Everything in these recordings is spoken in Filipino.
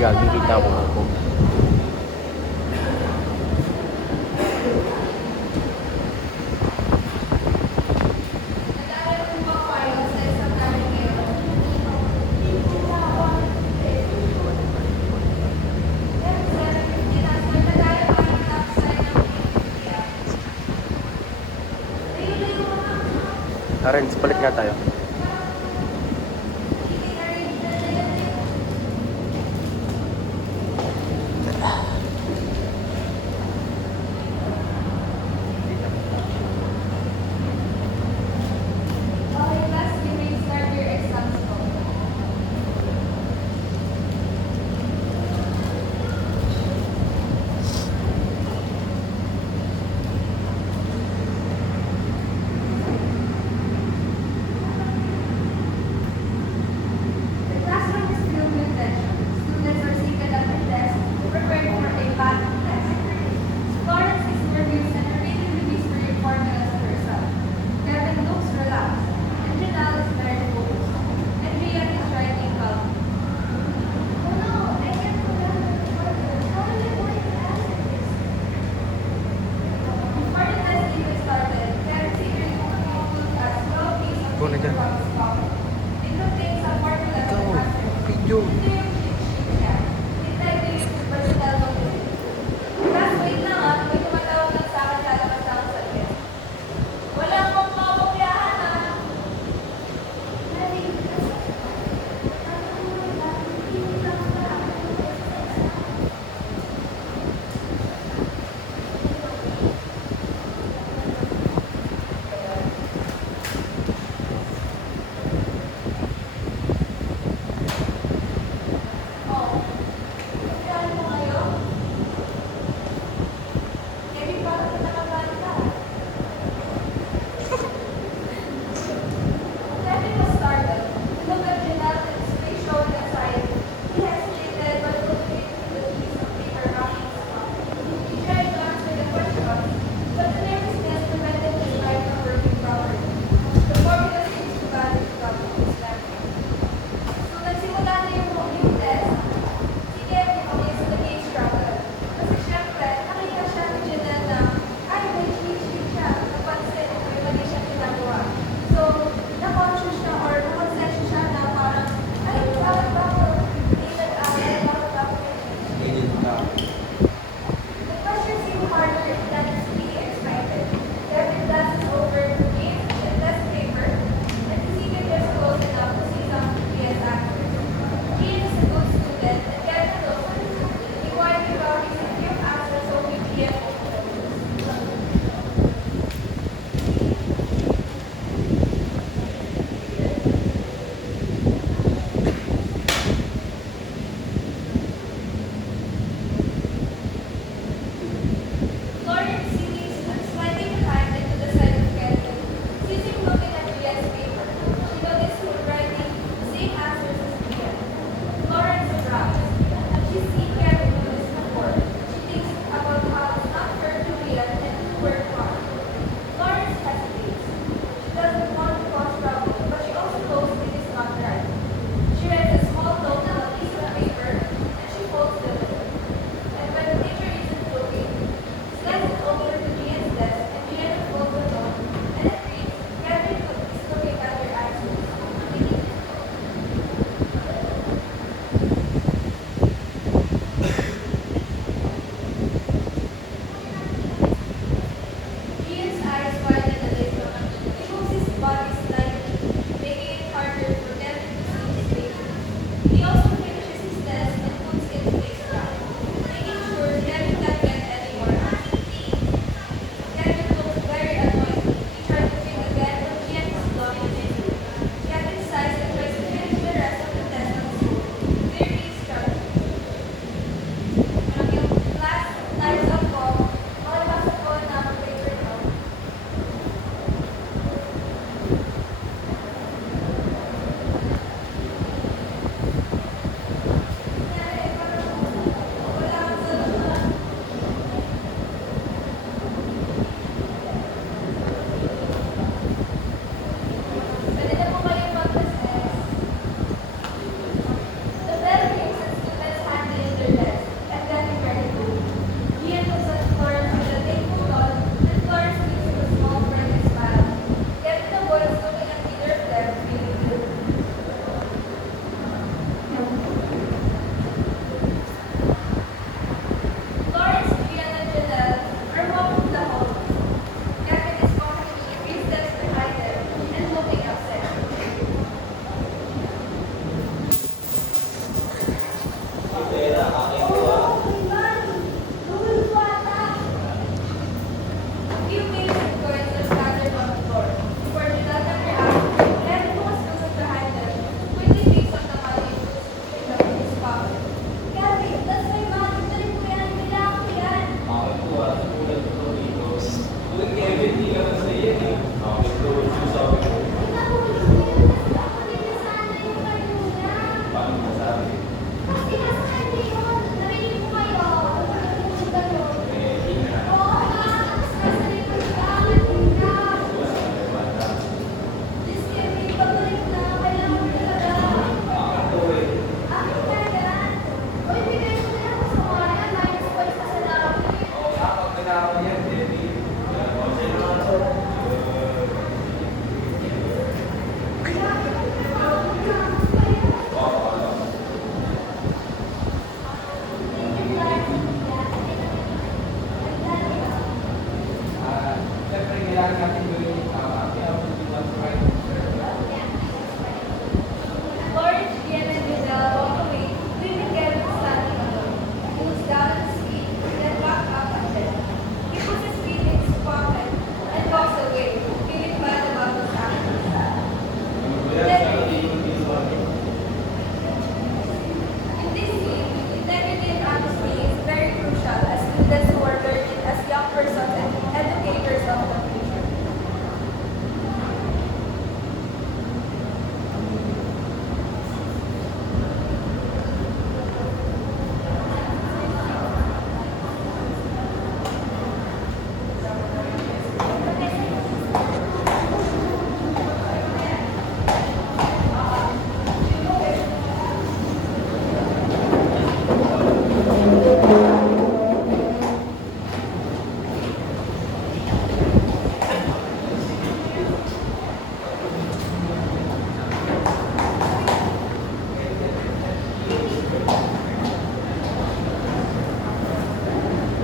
Gagi, kita ko po. Arrange, palit nga tayo.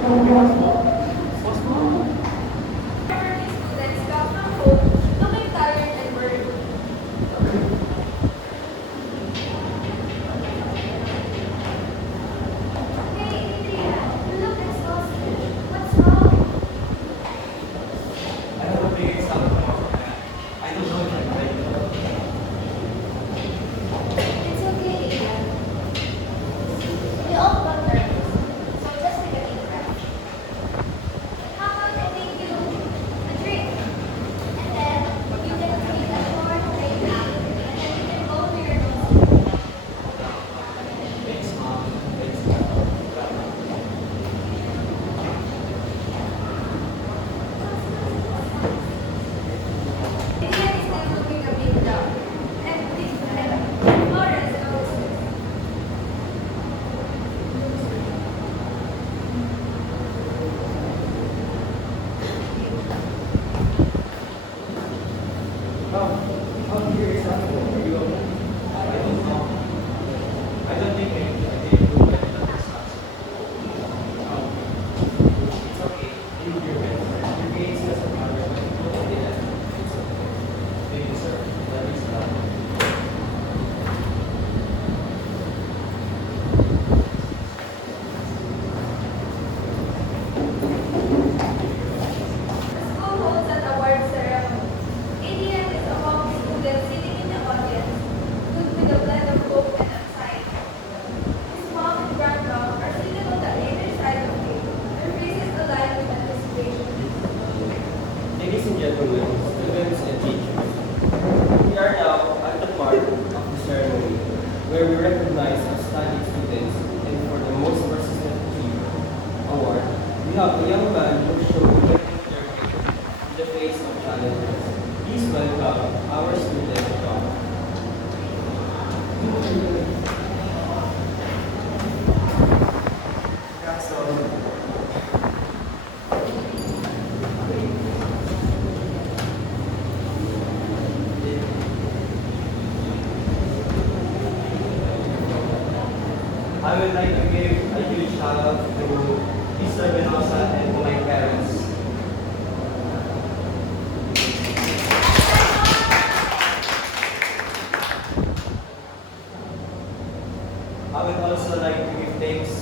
Students come from home looking tired and worried. Hey, Adrian, you look exhausted. What's wrong? I have a big exam tomorrow. I don't know if I'm ready. It's okay, Adrian. We all got nervous, so just take a deep breath. How about I make you a drink? And then you can take a short break after, and then you can go to your room. Thanks, Mom. Thanks. Adrian is still looking a bit down. And Florence notices. How do you exam go? Are you okay? I don't know. I don't think I did good at the first class. It's okay. You do your best. Your grades doesn't matter, but you don't get it. It's okay. Thank you, sir. That means a lot. The school holds an award ceremony. Adrian is among the students sitting in the audience, good with a blend of hope and anxiety. His mom and grandma are seated on the other side of him, their faces aligned with anticipation. Ladies and gentlemen, students and teachers, we are now at the part of the ceremony where we recognize outstanding students, and for the most persistent achiever award, we have a young man who showed their faith in the face of challenges. Please welcome our student, John. I would like to give a huge shout out to Mr. Benosa and to my parents. I would also like to give thanks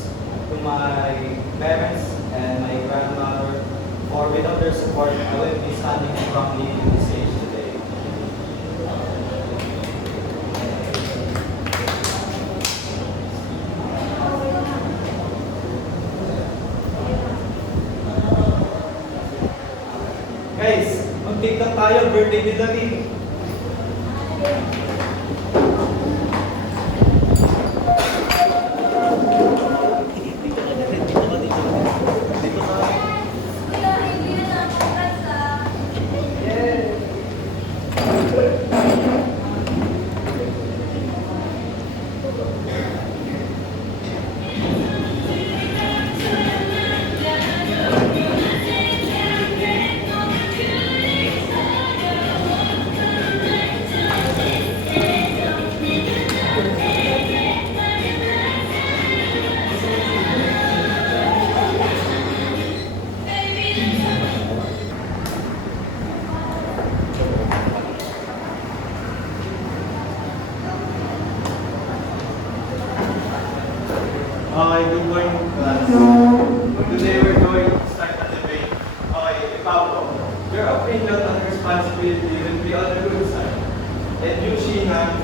to my parents and my grandmother, for without their support, I wouldn't be standing proudly in this stage today. Guys, mag-tiktok tayo, birthday ni David. Kuya, Adrian, ang congrats ah. Okay, good morning, class. Today we're going to start the debate. Okay, Pablo, your opinion on responsibility will be on the good side. And you, Sheena,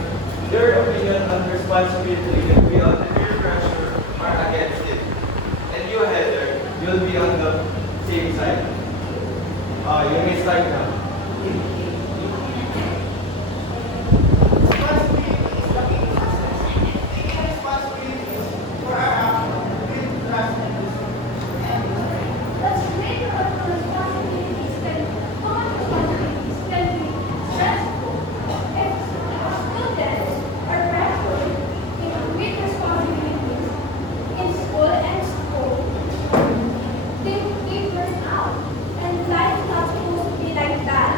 your opinion on responsibility will be on the peer pressure or against it. And you, Heather, you'll be on the same side. You may start now. Let's make our responsibilities can responsibilities can be stressful. If students are pressured with responsibilities in school and school, they burn out. And life is not supposed to be like that.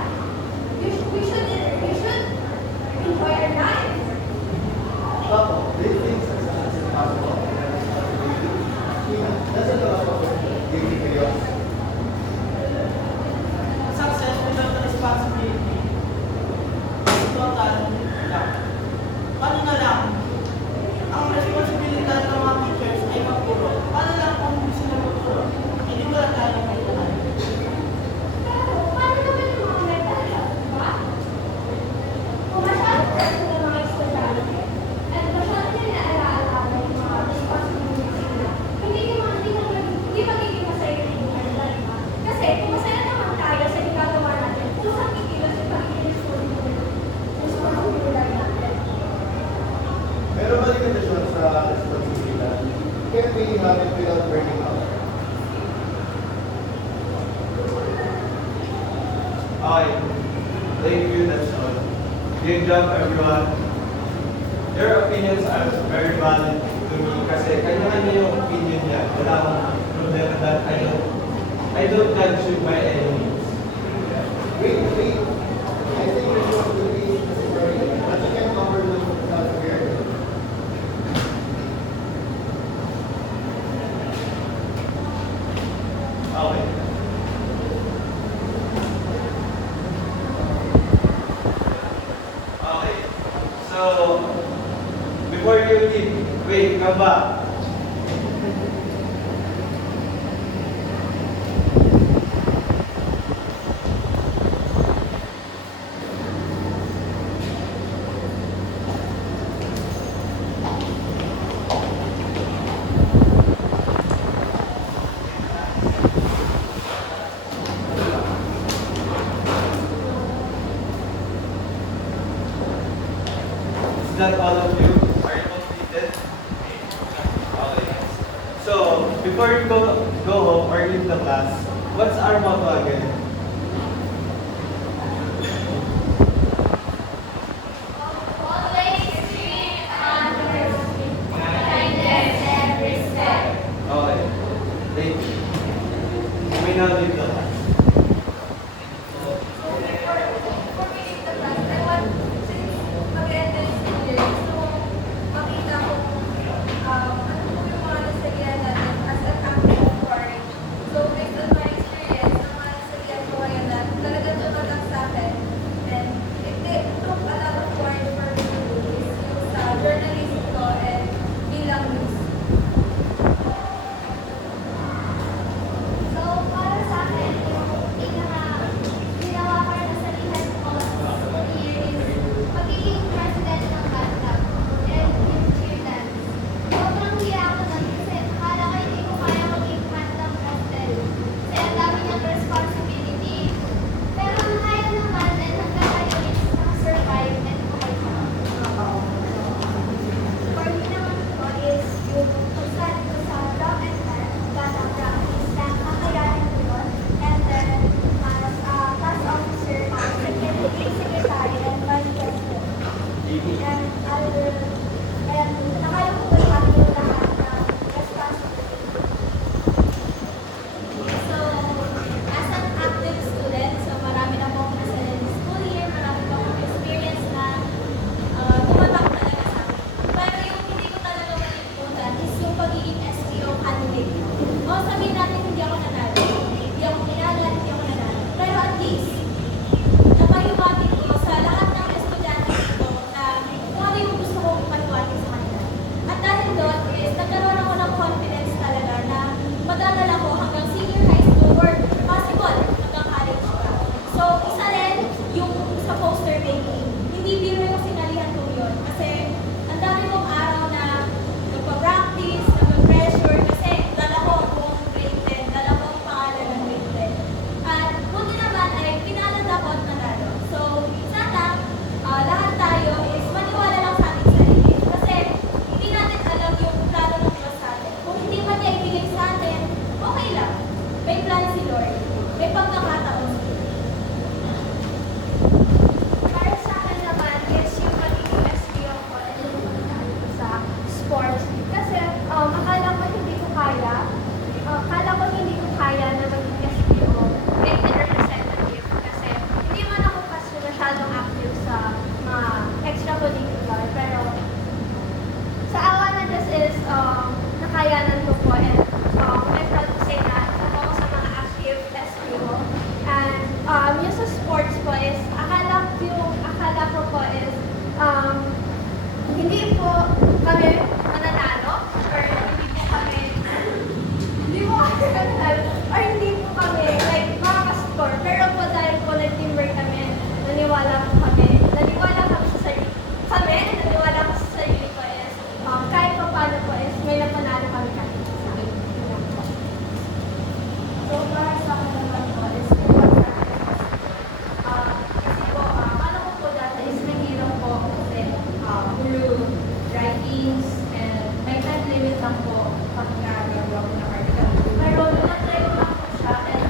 Good job, everyone. Your opinions are very valid to me kasi kanya-kanya yung opinion niya. Wala akong problema that I don't judge you by any means. Wait. I think you're supposed to be sorry, but you can cover them without fear. Okay. Okay. So, before you leave, wait, come back. Is that all of you? Are you completed? Okay. So, before you go home or leave the class, what's our motto again? Always treat others with kindness and respect. Okay. Thank you. You may now leave the class. So before we leave the class, I want, since mag-end na yung school year, gusto ko makita ko ano po yung mga nasalihan natin as an active part. So based on my experience, ang mga nasalihan ko ngayon na talagang tumatak sa akin. And it took a lot of work for me to do this, yung sa journalism ko and bilang news. So, para sa akin, yung ginawa para sa salihan ko sa school year is pagiging president ng Batcap and yung cheer dance. Sobrang hiya ako nun kasi akala ko hindi ko kaya maging Batcap president kasi ang dami niyang responsibility. Pero kaya naman and hanggang ngayon is nakasurvive and buhay pa. For me naman po is yung pagsalit ko sa drum and dance, batang practice na kakayanin ko yun. And then, as class officer, secretary, and vice president. And nakaya ko po lahat yung lahat ng responsibility. So, as an active student, so marami na pong nasalan ng school year, marami pa pong experience na tumatak talaga sa akin. Pero yung hindi ko talaga malimutan is yung pagiging SPO candidate. O sabihin natin hindi ako nanalo, hindi ako kinagal, hindi ako nanalo. Pero at least, napayumatin ko sa lahat ng estudyante dito na kung ano yung gusto kong ipaliwanag sa kanila. At dahil doon is nagkaroon ako ng confidence talaga na madadala ko hanggang senior high school or possible hanggang college pa. So, isa rin yung sa poster making. Hindi biro yung sinalihan ko yun. Kasi ang dami kong araw na nagpa-practice, nagpa-pressure kasi dala ko ang grade 10, dala ko ang pangalan ng grade 10. At buti naman ay pinalad ako at nanalo. So, sana lahat tayo is maniwala lang sa ating sarili. Kasi hindi natin alam yung plano ng Diyos sa atin. Kung hindi man niya ibigay sa atin, okay lang. May plan si Lord. May pagkakataon si Lord. Para sa akin naman is yung pagiging SPO ko at yung pagkakataon ko sa sports. Kasi akala ko hindi ko kaya. Akala ko hindi ko kaya na maging SPO and representative. Kasi hindi man ako kasi masyadong active sa mga extracurricular. Pero sa awa ng Diyos is nakayanan ko po and I'm proud to say na isa po ako sa mga active SPO. And yung sa sports po is akala ko po is hindi po kami mananalo or hindi po kami mananalo or hindi po kami like makaka-score. Pero po dahil po nag-teamwork kami, naniwala kami sa sarili. Naniwala ko sa sarili ko is kahit pa paano po is may napanalo kami kahit sa akin. So para sa akin naman po is kasi po, akala ko po dati is nahirap po kasi puro writings and may time limit lang po pagka-gagawa ko ng article. Pero nag-try ko lang po siya and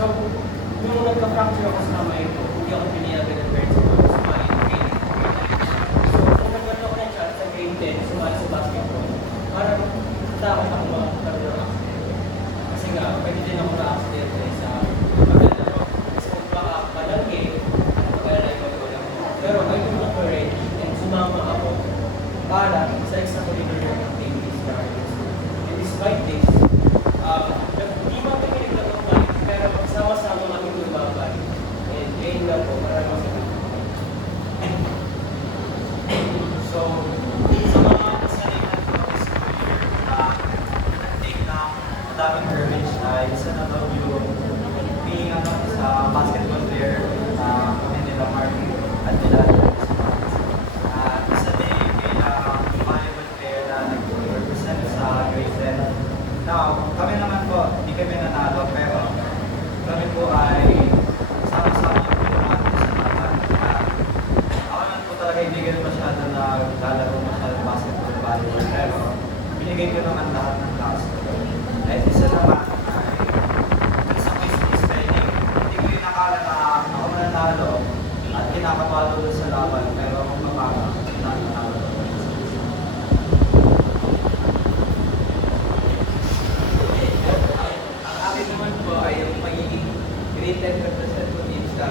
So, nung nagka-fracture ako sa kamay ko, hindi ako pinayagan ng parents ko sumali ng grade 10. So, kung nagkaroon ako ng chance sa grade 10, sumali sa basketball, parang takot ako magkaroon ng accident. Kasi nga, pwede din ako na-accident sa paglalaro. Kasi kung baka malanggi, paglalaro ko lang. Pero I took the courage and sumama ako para sa extracurricular activities na artist. And despite this, hindi man kami nagtagumpay, pero sama-sama kami lumaban. And ngayon lang po, maraming salamat. So, sa mga kasalihan ko is take na madaming courage ay isa na daw yung being sa basketball player kami nila Mark at nila isa din yung volleyball player na nag-represent sa grade 10. Now, kami naman po, hindi kami nanalo pero kami po ay sama-sama yung pinag sa laban. Ako naman po talaga hindi ganun masyado na lalaro masyado basketball, volleyball, pero binigay ko naman lahat ng class ko. At isa naman ay sa quiz training, hindi ko yung nakala na ako mananalo at kinakapalo doon sa laban, pero ako mapapa, nanalo. Ang akin naman po ay yung magiging grade 10 representative sa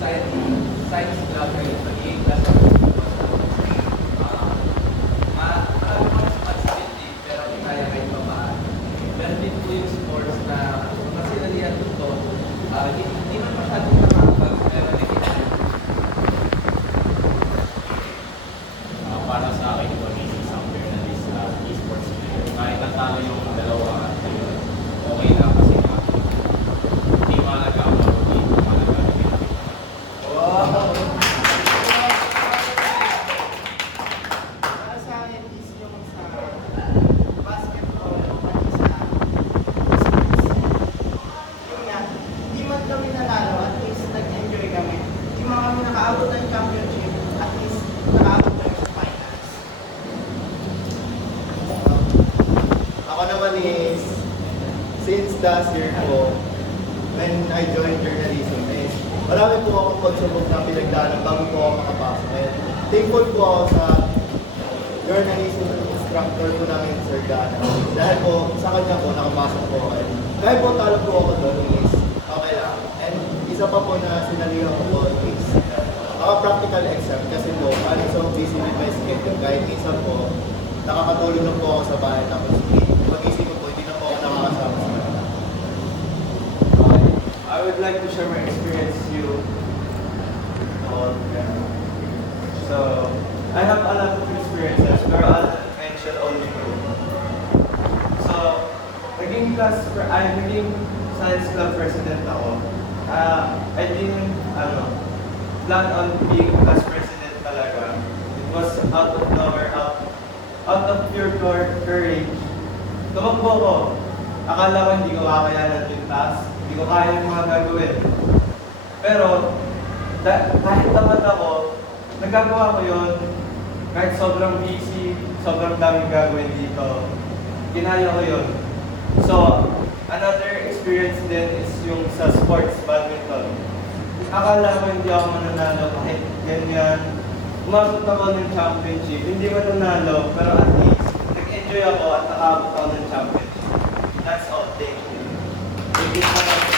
science club ay yung magiging class of marami mga responsibility pero kaya rin pa paano. Meron din po yung sports na kung sinalihan ito, hindi man masyadong nakakapag pero nagiging Para sa akin, ito magiging somewhere na is esports player. Kahit natalo yung dalawa, okay lang kasi nga, hindi mahalaga ang marunong, hindi mahalaga ang pinakita. Para sa akin is yung sa basketball at sa sports. Yun nga, di man kami nanalo, at least nag-enjoy kami. Di man kami nakaabot ng championship, at least nakaabot kami sa finals. Ako naman is, since last year po, when I joined journalism, marami po akong pagsubok na pinagdaanan bago po ako makapasok. And thankful po ako sa journalism instructor ko namin, Sir Dana. Dahil po, sa kanya po, nakapasok po ako. And kahit po talo po ako doon is okay lang. And isa pa po na sinalihan ko po is practical exam kasi po, I'm so busy with my schedule. Kahit minsan po, nakakatulog na po ako sa bahay. Tapos pag-isip ko po, hindi na po ako nakakasama sa kanila. I would like to share my experience with you. So, I have a lot of experiences, pero I'll mention only two. So, naging science club president ako. I didn't, plan on being class president talaga. It was out of nowhere, out of pure courage. Tumakbo ko. Akala ko hindi ko kakayanan yung task. Hindi ko kaya yung mga gagawin. Pero, kahit tamad ako, nagagawa ko yun. Kahit sobrang busy, sobrang daming gagawin dito, ginaya ko yun. So, another experience din is yung sa sports, badminton. Akala ko hindi ako mananalo kahit ganyan. Umabot ako ng championship, hindi mananalo, pero at least, nag-enjoy ako at nakabot ako ng championship. That's all. Thank you. Thank you so much.